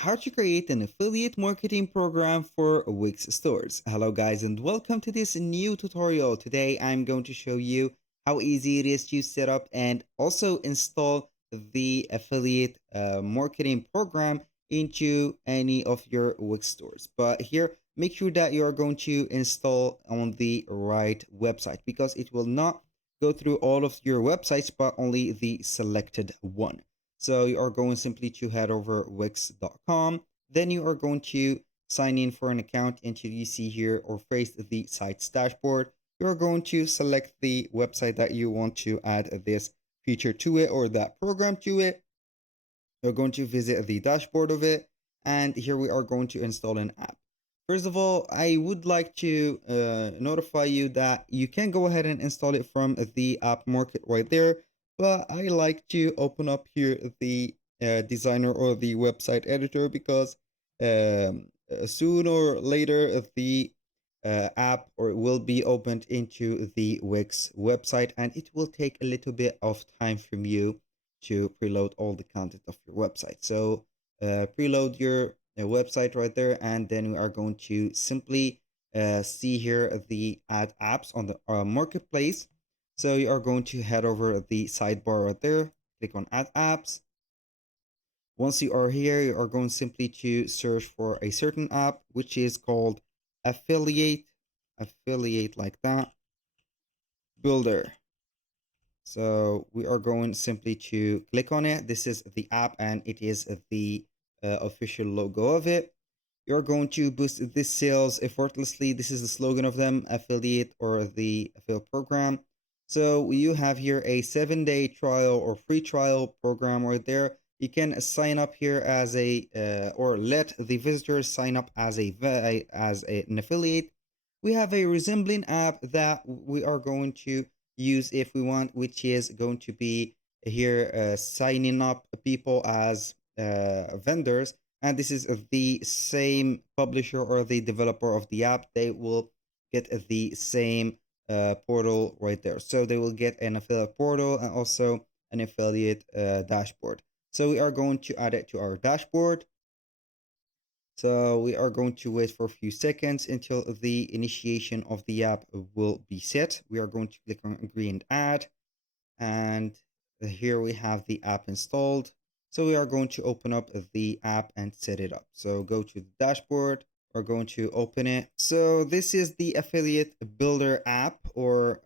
How to create an affiliate marketing program for Wix stores. Hello guys and welcome to this new tutorial. Today I'm going to show you how easy it is to set up and also install the affiliate marketing program into any of your Wix stores. But here, make sure that you are going to install on the right website because it will not go through all of your websites but only the selected one. So you are going simply to head over wix.com. Then you are going to sign in for an account until you see here or face the site's dashboard. You're going to select the website that you want to add this feature to it or that program to it. You're going to visit the dashboard of it. And here we are going to install an app. First of all, I would like to notify you that you can go ahead and install it from the app market right there. But I like to open up here the designer or the website editor because sooner or later the app or will be opened into the Wix website, and it will take a little bit of time from you to preload all the content of your website. So preload your website right there, and then we are going to simply see here the add apps on the marketplace. So you are going to head over the sidebar right there, click on add apps. Once you are here, you are going simply to search for a certain app, which is called affiliate, affiliate like that, builder. So we are going simply to click on it. This is the app and it is the official logo of it. You're going to boost this sales effortlessly. This is the slogan of them, affiliate or the affiliate program. So you have here a 7-day trial or free trial program right there. You can sign up here as a or let the visitors sign up as an affiliate. We have a resembling app that we are going to use if we want, which is going to be here signing up people as vendors. And this is the same publisher or the developer of the app. They will get the same portal right there. So they will get an affiliate portal and also an affiliate dashboard. So we are going to add it to our dashboard. So we are going to wait for a few seconds until the initiation of the app will be set. We are going to click on agree and add. And here we have the app installed. So we are going to open up the app and set it up. So go to the dashboard. We're going to open it. So this is the affiliate builder app or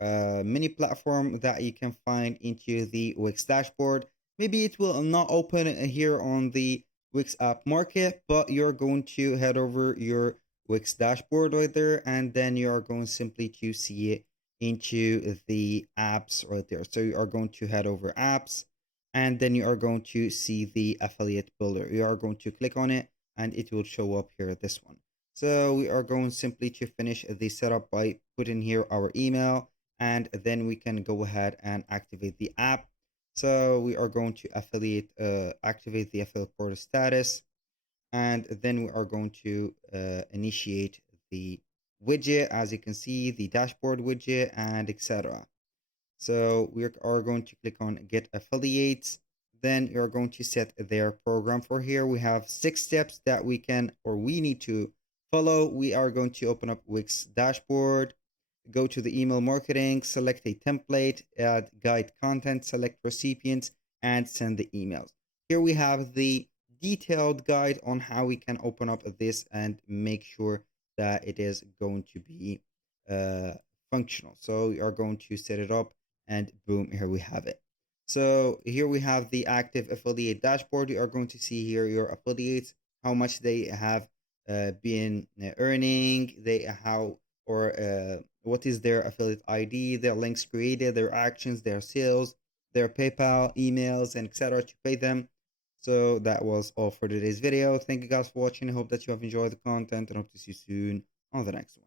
mini platform that you can find into the Wix dashboard. Maybe it will not open here on the Wix app market, but you're going to head over your Wix dashboard right there, and then you are going simply to see it into the apps right there. So you are going to head over apps, and then you are going to see the affiliate builder. You are going to click on it and it will show up here, this one. So we are going simply to finish the setup by putting here our email, and then we can go ahead and activate the app. So we are going to activate the affiliate portal status, and then we are going to initiate the widget, as you can see, the dashboard widget and etc. So we are going to click on get affiliates. Then you're going to set their program. For here we have 6 steps that we can or we need to follow. We are going to open up Wix dashboard, go to the email marketing, select a template, add guide content, select recipients, and send the emails. Here we have the detailed guide on how we can open up this and make sure that it is going to be functional. So we are going to set it up, and boom, here we have it. So here we have the active affiliate dashboard. You are going to see here your affiliates, how much they have been earning, what is their affiliate ID, their links created, their actions, their sales, their PayPal, emails, and etc. to pay them. So that was all for today's video. Thank you guys for watching. I hope that you have enjoyed the content and hope to see you soon on the next one.